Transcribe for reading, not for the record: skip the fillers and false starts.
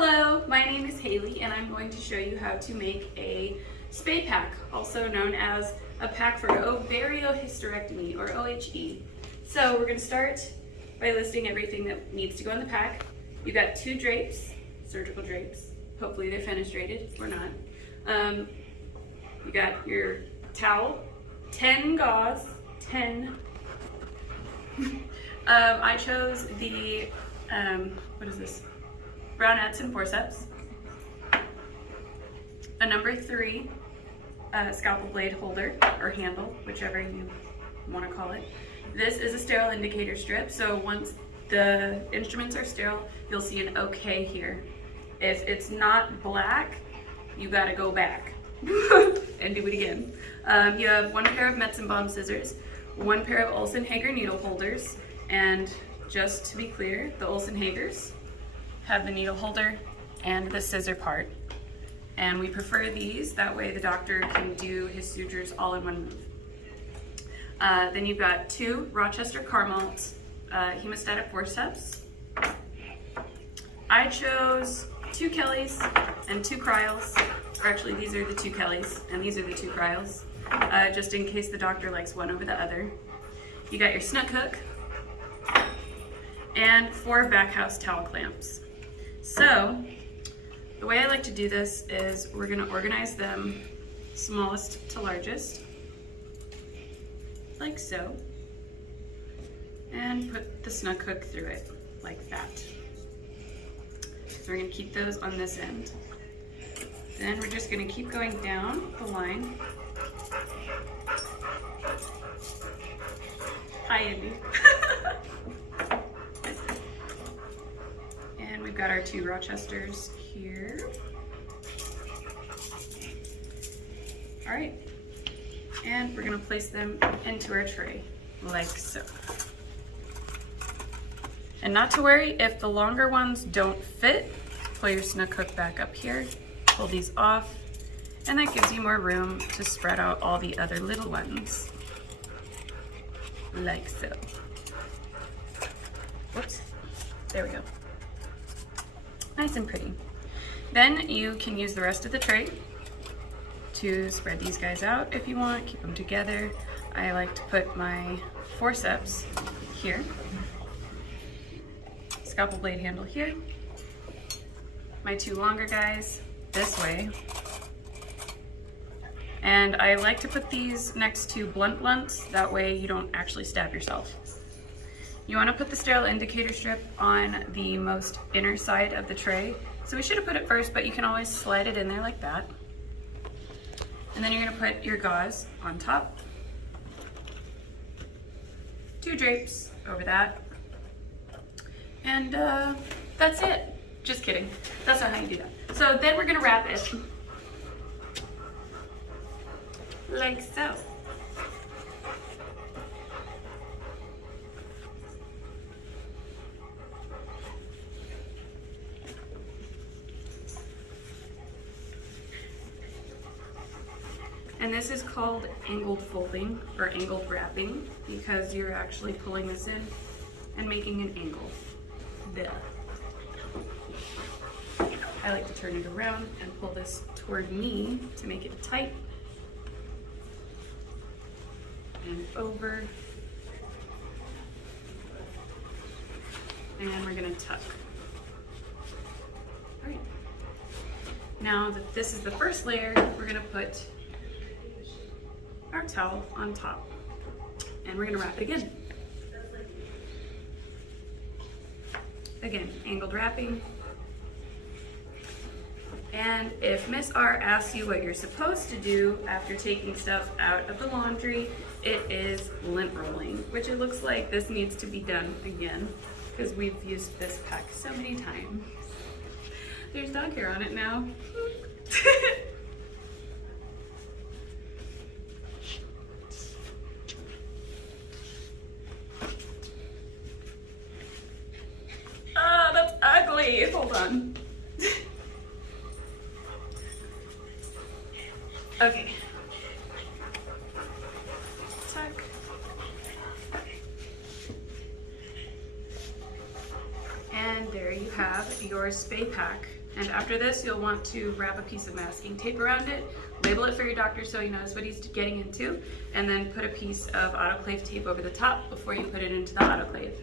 Hello, my name is Haley and I'm going to show you how to make a spay pack, also known as a pack for ovariohysterectomy or OHE. So we're going to start by listing everything that needs to go in the pack. You've got 2 drapes, surgical drapes. Hopefully they're fenestrated or not. You got your towel, 10 gauze, 10. I chose the, what is this? Brownettes and forceps. A number 3 scalpel blade holder or handle, whichever you want to call it. This is a sterile indicator strip, so once the instruments are sterile, you'll see an OK here. If it's not black, you gotta go back and do it again. You have 1 pair of Metzenbaum scissors, 1 pair of Olsen-Hager needle holders, and just to be clear, the Olsen-Hagers have the needle holder and the scissor part. And we prefer these, that way the doctor can do his sutures all in one move. Then you've got 2 Rochester Carmelt hemostatic forceps. I chose 2 Kellys and 2 Cryals, or actually these are the 2 Kellys and these are the 2 Cryals, just in case the doctor likes one over the other. You got your snook hook and 4 backhouse towel clamps. So, the way I like to do this is we're going to organize them smallest to largest, like so, and put the snook hook through it, like that. So we're going to keep those on this end. Then we're just going to keep going down the line. Hi, Andy. And we've got our 2 Rochesters here. All right, and we're gonna place them into our tray, like so. And not to worry, if the longer ones don't fit, pull your snook hook back up here, pull these off, and that gives you more room to spread out all the other little ones, like so. Whoops, there we go. Nice and pretty. Then you can use the rest of the tray to spread these guys out if you want, keep them together. I like to put my forceps here, scalpel blade handle here, my 2 longer guys this way, and I like to put these next to blunt blunts, that way you don't actually stab yourself. You want to put the sterile indicator strip on the most inner side of the tray. So we should have put it first, but you can always slide it in there like that. And then you're going to put your gauze on top. 2 drapes over that. And that's it. Just kidding. That's not how you do that. So then we're going to wrap it like so. And this is called angled folding or angled wrapping because you're actually pulling this in and making an angle. There. I like to turn it around and pull this toward me to make it tight. And over. And we're gonna tuck. All right. Now that this is the first layer, we're gonna put our towel on top, and we're going to wrap it again. Again, angled wrapping. And if Miss R asks you what you're supposed to do after taking stuff out of the laundry, it is lint rolling, which it looks like this needs to be done again because we've used this pack so many times. There's dog hair on it now. Hold on. Okay. Tuck. And there you have your spay pack And after this, you'll want to wrap a piece of masking tape around it, label it for your doctor so he knows what he's getting into, and then put a piece of autoclave tape over the top before you put it into the autoclave.